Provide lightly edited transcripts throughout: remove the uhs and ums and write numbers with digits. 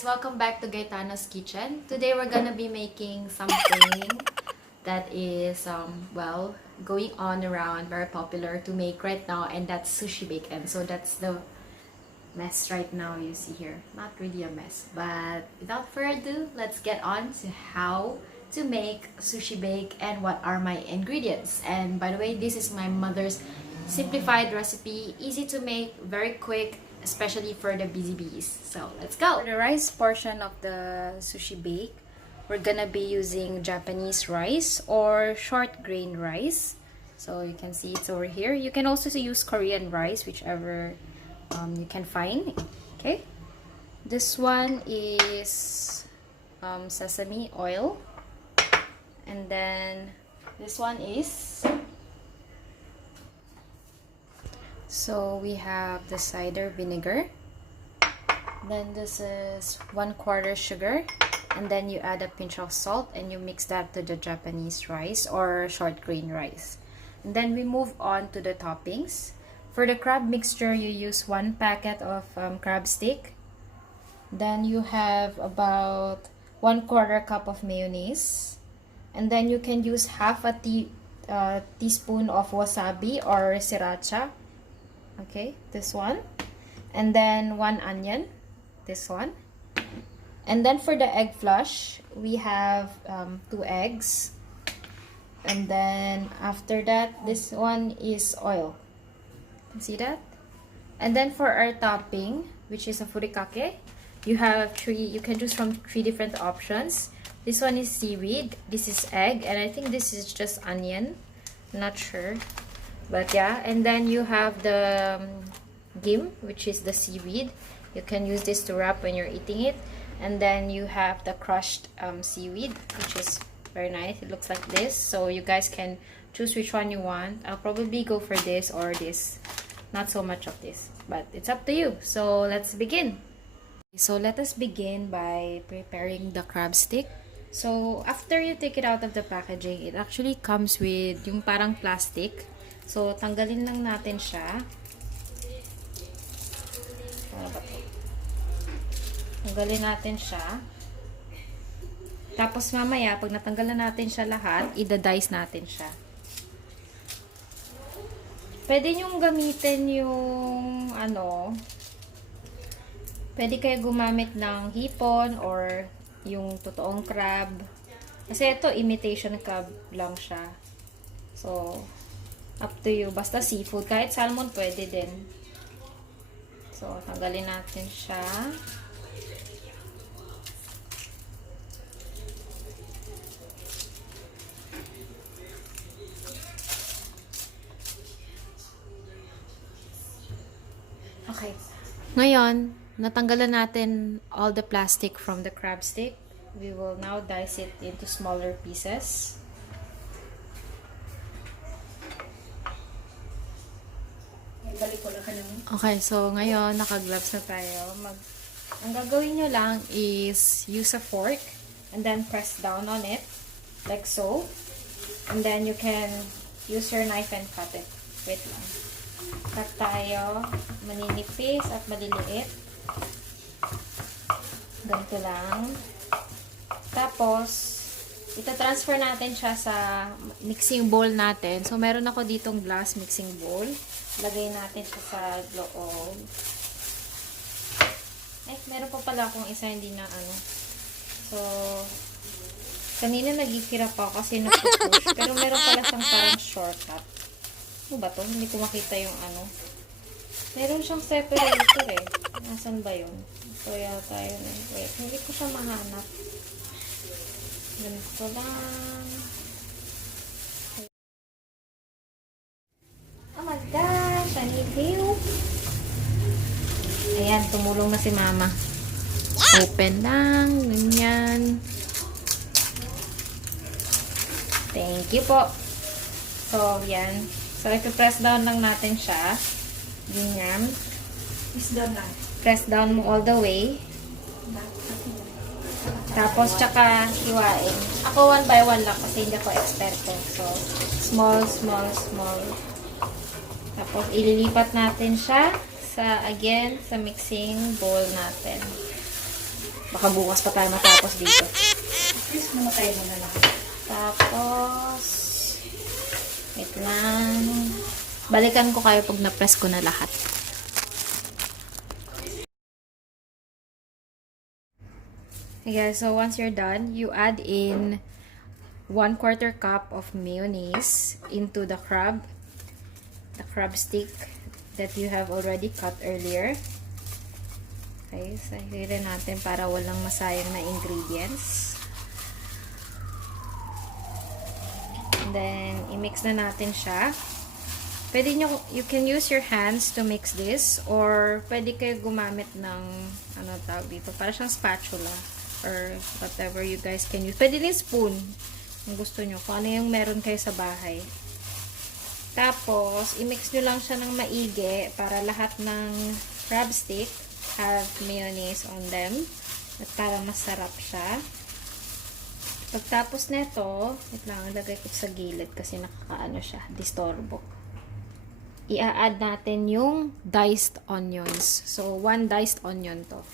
guys, welcome back to GAYTANO's kitchen. Today we're gonna be making something that is well, going on around, very popular to make right now, and that's sushi bacon. So that's the mess right now you see here. Not really a mess, but without further ado, let's get on to how to make sushi bake and what are my ingredients. And by the way, this is my mother's simplified recipe, easy to make, very quick, especially for the busy bees. So let's go. For the rice portion of the sushi bake, we're gonna be using Japanese rice or short grain rice. So you can see it's over here. You can also use Korean rice, whichever you can find. Okay, this one is sesame oil, and then this one is, so we have the cider vinegar, then this is 1/4 sugar, and then you add a pinch of salt and you mix that to the Japanese rice or short grain rice. And then we move on to the toppings. For the crab mixture, you use 1 packet of crab stick. Then you have about 1/4 cup of mayonnaise, and then you can use half a teaspoon of wasabi or siracha. Okay, this one, and then 1 onion, this one. And then for the egg flush, we have 2 eggs, and then after that, this one is oil. See that? And then for our topping, which is a furikake, you have 3. You can choose from 3 different options. This one is seaweed, this is egg, and I think this is just onion, not sure. But yeah, and then you have the gim, which is the seaweed. You can use this to wrap when you're eating it. And then you have the crushed seaweed, which is very nice. It looks like this. So you guys can choose which one you want. I'll probably go for this or this. Not so much of this, but it's up to you. So let's begin. So let us begin by preparing the crab stick. So after you take it out of the packaging, it actually comes with yung parang plastic. So, tanggalin lang natin siya. Ano ba ito? Tanggalin natin siya. Tapos mamaya, pag natanggalan natin siya lahat, i-dice natin siya. Pwede nyong gamitin yung pwede kayo gumamit ng hipon or yung totoong crab. Kasi ito, imitation crab lang siya. So, up to you. Basta seafood. Kahit salmon, pwede din. So, tanggalin natin siya. Okay. Ngayon, natanggalan natin all the plastic from the crab stick. We will now dice it into smaller pieces. Okay, so ngayon, naka-gloves na tayo. Ang gagawin nyo lang is use a fork and then press down on it, like so. And then you can use your knife and cut it. Wait lang. Cut tayo, maninipis at maliliit. Ganito lang. Tapos, ita-transfer natin siya sa mixing bowl natin. So, meron ako ditong glass mixing bowl. Lagay natin siya sa loob. Ay, meron pa pala akong isa, hindi na So, kanina nag-hirap ako kasi nag-push. Pero meron pala siyang parang shortcut. Ano ba to? Hindi ko makita yung Meron siyang separator eh. Nasaan ba yun? So, yata yun eh. Wait, hindi ko siya mahanap. Ganito lang. Oh my gosh, I need help. Ayan, tumulong na si mama. Open lang, ganyan. Thank you po. So, yan. So, ito-press down lang natin siya. Ganyan. Press down lang. Press down mo all the way. Tapos, tsaka hiwain. Ako 1 by 1 lang kasi hindi ako eksperto. So, small, small, small. Tapos, ililipat natin siya sa, again, sa mixing bowl natin. Baka bukas pa tayo matapos dito. Please, namatay mo na lang. Tapos, wait lang. Balikan ko kayo pag na-press ko na lahat. Okay guys, so once you're done, you add in 1/4 cup of mayonnaise into the crab stick that you have already cut earlier. Okay, so rin natin para walang masayang na ingredients. And then, i-mix na natin siya. Pwede nyo, you can use your hands to mix this, or pwede kayo gumamit ng, ano tawag dito, para siyang spatula, or whatever you guys can use. Pwede din spoon, kung gusto nyo, kung ano yung meron kayo sa bahay. Tapos, i-mix nyo lang siya ng maigi, para lahat ng crab stick have mayonnaise on them, at para masarap siya. Pagtapos nito, wait lang, lagay ko sa gilid kasi nakakaano siya, distorbo. I-add natin yung diced onions. So, 1 diced onion to.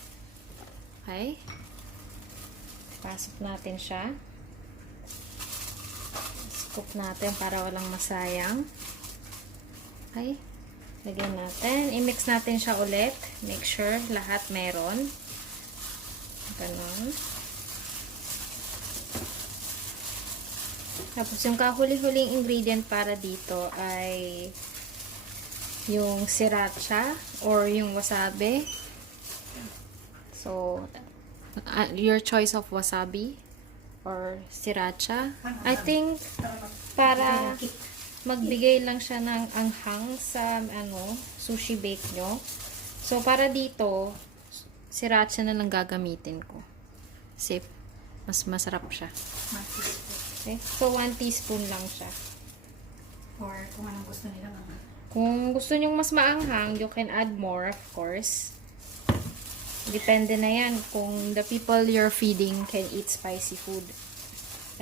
Okay? Pasok natin siya. Scoop natin para walang masayang. Okay? Lagyan natin. I-mix natin siya ulit. Make sure lahat meron. Ganon. Tapos, yung kahuli-huling ingredient para dito ay yung siracha or yung wasabi. So, your choice of wasabi or siracha. I think, para magbigay lang siya ng anghang sa sushi bake nyo. So, para dito, siracha na lang gagamitin ko. Kasi, mas masarap siya. Okay? So, 1 teaspoon lang siya. Or kung anong gusto nila naman. Kung gusto nyong mas maanghang, you can add more, of course. Depende na yan kung the people you're feeding can eat spicy food.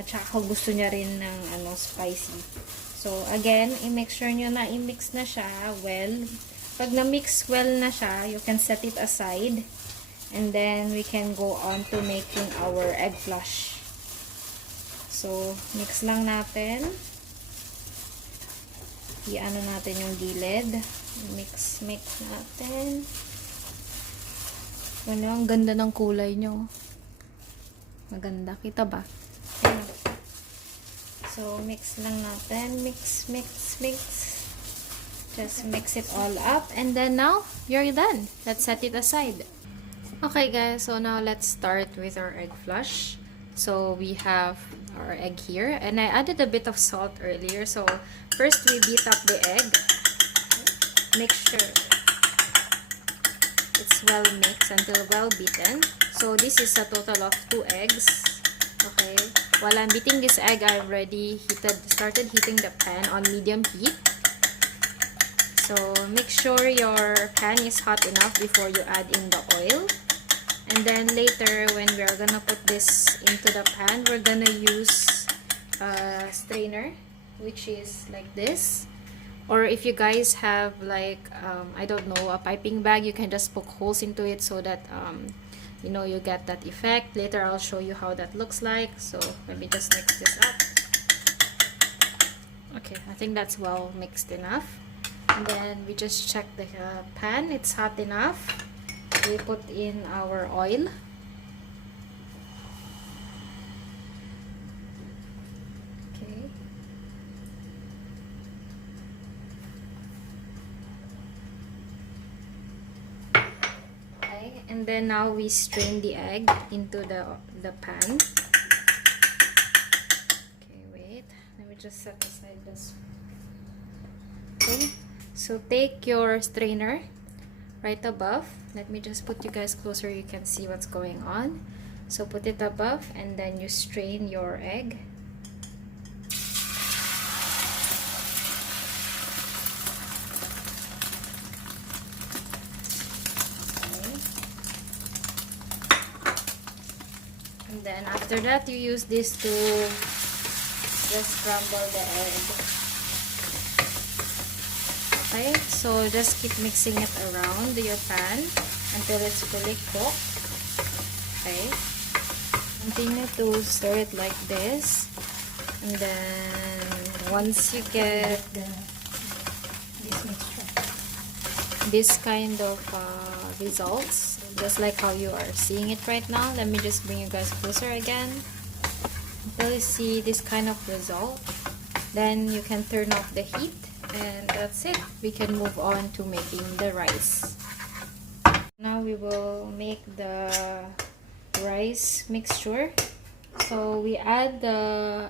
At saka kung gusto niya rin ng spicy. So, again, i-make sure nyo na i-mix na siya well. Pag na-mix well na siya, you can set it aside. And then, we can go on to making our egg flush. So, mix lang natin. I-ano natin yung gilid. Mix natin. Ang ganda ng kulay nyo. Maganda. Kita ba? Ayan. So, mix lang natin. Mix. Just mix it all up. And then now, you're done. Let's set it aside. Okay guys, so now let's start with our egg flush. So, we have our egg here. And I added a bit of salt earlier. So, first we beat up the egg. Make sure it's well mixed until well beaten. So, this is a total of 2 eggs. Okay. While I'm beating this egg, I already started heating the pan on medium heat. So, make sure your pan is hot enough before you add in the oil. And then later, when we're gonna put this into the pan, we're gonna use a strainer, which is like this. Or if you guys have like, I don't know, a piping bag, you can just poke holes into it so that, you know, you get that effect. Later, I'll show you how that looks like. So, let me just mix this up. Okay, I think that's well mixed enough. And then, we just check the pan. It's hot enough. We put in our oil. Okay. Okay, and then now we strain the egg into the pan. Okay, wait. Let me just set aside this. Okay. So take your strainer right above. Let me just put you guys closer, you can see what's going on. So put it above and then you strain your egg. Okay. And then after that, you use this to just scramble the egg. Okay, so just keep mixing it around your pan until it's fully cooked. Okay. Continue to stir it like this. And then, once you get This mixture. this kind of results, just like how you are seeing it right now, let me just bring you guys closer again. Until you see this kind of result, then you can turn off the heat, and that's it. We can move on to making the rice. Now we will make the rice mixture. So we add the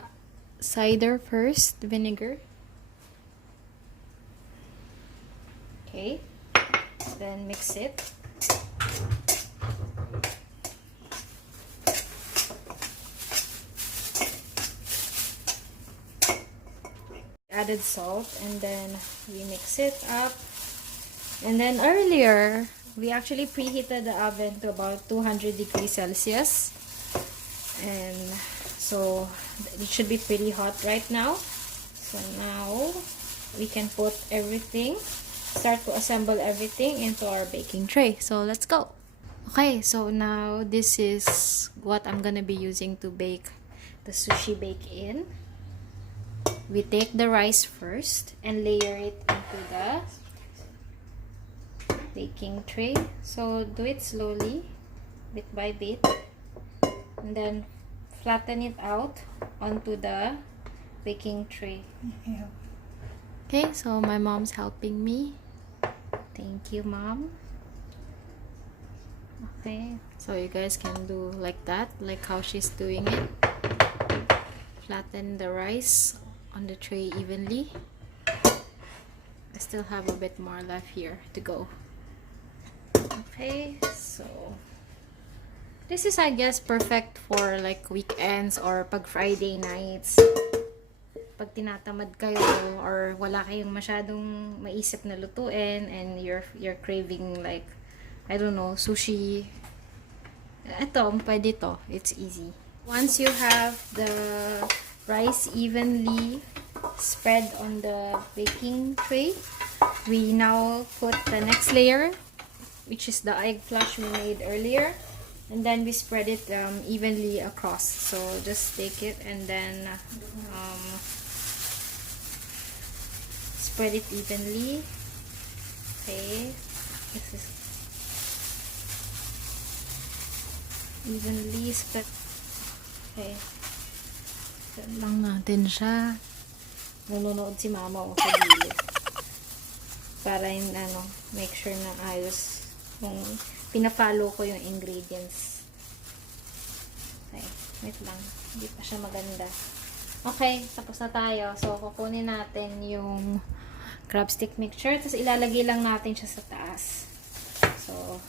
cider first, vinegar. Okay, then mix it. Added salt, and then we mix it up. And then earlier we actually preheated the oven to about 200 degrees Celsius, and so it should be pretty hot right now. So now we can put everything, start to assemble everything into our baking tray. So let's go. Okay, so now this is what I'm gonna be using to bake the sushi bake in. We take the rice first and layer it into the baking tray. So do it slowly, bit by bit, and then flatten it out onto the baking tray. Yeah. Okay, so my mom's helping me. Thank you, Mom. Okay, so you guys can do like that, like how she's doing it. Flatten the rice on the tray evenly. I still have a bit more left here to go. Okay, so this is, I guess, perfect for like weekends or pag Friday nights. Pag tinatamad kayo or wala kayong masyadong maisip na lutuin and you're craving like, I don't know, sushi. Ito, pwede to. It's easy. Once you have the rice evenly spread on the baking tray, we now put the next layer, which is the egg flash we made earlier, and then we spread it evenly across. So just take it and then spread it evenly. Okay, this is evenly spread. Okay, yan lang natin siya. Nanonood si mama o sa gilid para yung make sure na ayos kung pina-follow ko yung ingredients. Okay, wait lang, hindi pa siya maganda. Okay, tapos na tayo. So kukunin natin yung crab stick mixture, tapos ilalagay lang natin siya sa taas. So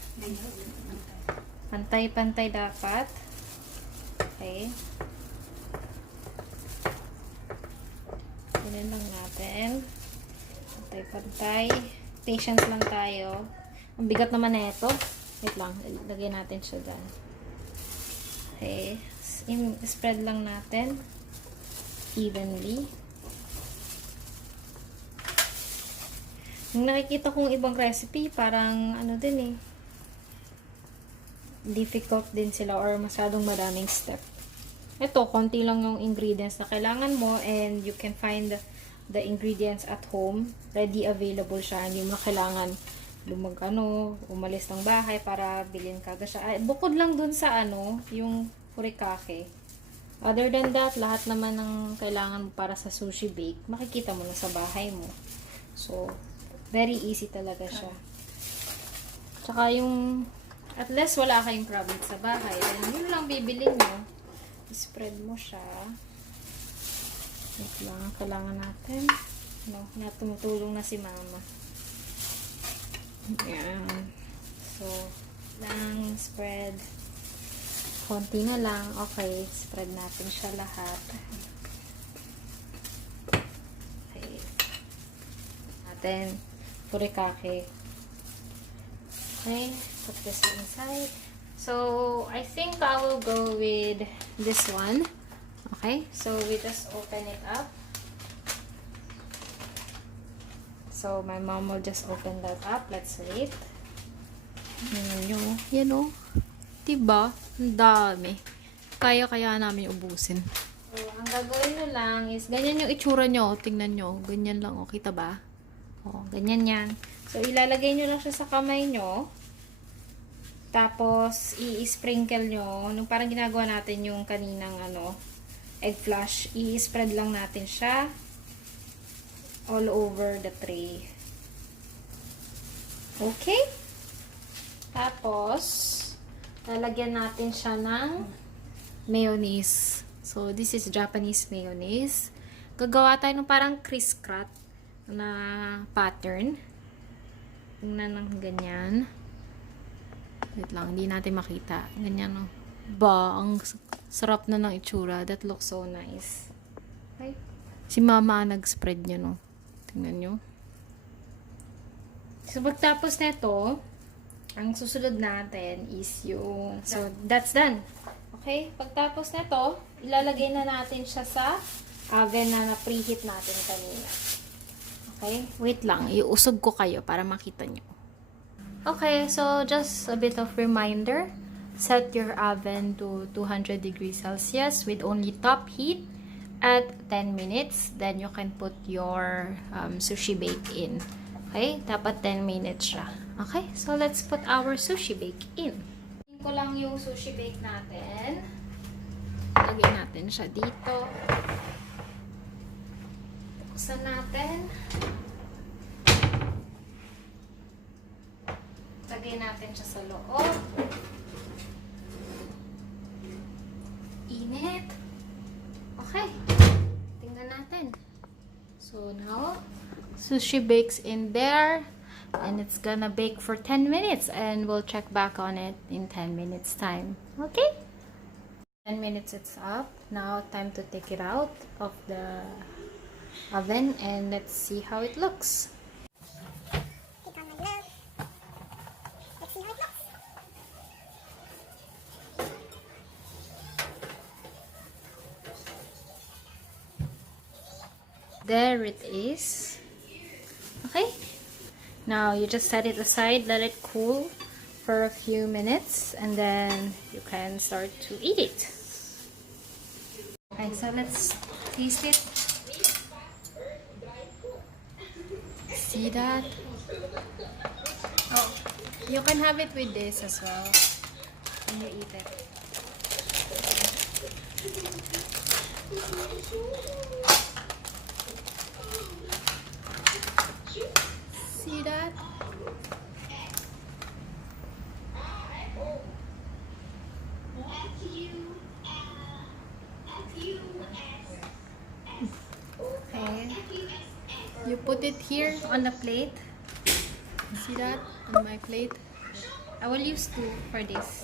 pantay-pantay dapat. Okay, ganyan lang natin, pantay-pantay. Patience lang tayo. Ang bigat naman na ito. Wait lang, ilagay natin siya dyan. Okay, spread lang natin evenly. Yung nakikita kong ibang recipe, parang din difficult din sila or masyadong madaming step. Ito, konti lang yung ingredients na kailangan mo, and you can find the ingredients at home. Ready available siya. Hindi mo kailangan umalis ng bahay para bilhin ka siya. Ay, bukod lang dun sa yung furikake. Other than that, lahat naman ng kailangan mo para sa sushi bake, makikita mo na sa bahay mo. So, very easy talaga siya. Tsaka yung, at least wala kayong crab meat sa bahay, then yun lang bibilin nyo. Spread mo siya. Wait lang, kailangan natin. Tumutulong na si mama. Ayan. So, lang, spread. Konti na lang. Okay, spread natin siya lahat. Okay. Natin, furikake. Okay, put this inside. So, I think I will go with this one. Okay, so we just open it up. So, my mom will just open that up. Let's wait. Yan o. Diba? Ang dami. Kaya namin ubusin. So, ang gagawin nyo lang is, Ganyan yung itsura nyo. Tingnan nyo. Ganyan lang. O, kita ba? ganyan yan. So, ilalagay nyo lang siya sa kamay nyo. Tapos, i-sprinkle nyo. Nung parang ginagawa natin yung kaninang egg flash. I-spread lang natin siya all over the tray. Okay? Tapos, lalagyan natin siya ng Mayonnaise. So, this is Japanese mayonnaise. Gagawa tayo ng parang criss-crat na pattern. Tingnan ng ganyan. Wait lang, hindi natin makita. Ganyan, no? Ba, ang sarap na ng itsura. That looks so nice. okay? Si mama nag-spread niya, no? Tingnan nyo. So, pagtapos nito, ang susunod natin is yung... So, that's done. Okay? Pagtapos nito, ilalagay na natin siya sa oven na preheat natin kanina. Okay? Wait lang, iusog ko kayo para makita nyo. Okay, so just a bit of reminder. Set your oven to 200 degrees Celsius with only top heat at 10 minutes. Then you can put your sushi bake in. Okay? Dapat 10 minutes siya. Okay? So let's put our sushi bake in. Tingin ko lang yung sushi bake natin. Lagyan natin siya dito. Buksan natin. Lagay natin siya sa loob. Init. Okay. Tingnan natin. So now, Sushi bakes in there. And it's gonna bake for 10 minutes. And we'll check back on it in 10 minutes time. Okay? 10 minutes it's up. Now, time to take it out of the oven and let's see how it looks. Take on my glove. Let's see how it looks. There it is. Okay. Now, you just set it aside, let it cool for a few minutes, and then you can start to eat it. Okay, so let's taste it. See that? Oh, you can have it with this as well when you eat it. See that? Okay. You put it here on the plate. See that? On my plate. I will use two for this.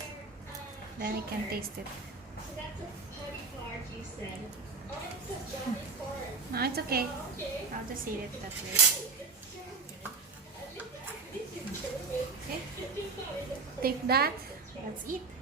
Then we can taste it. No, it's okay. I'll just eat it that way. Okay. Take that. Let's eat.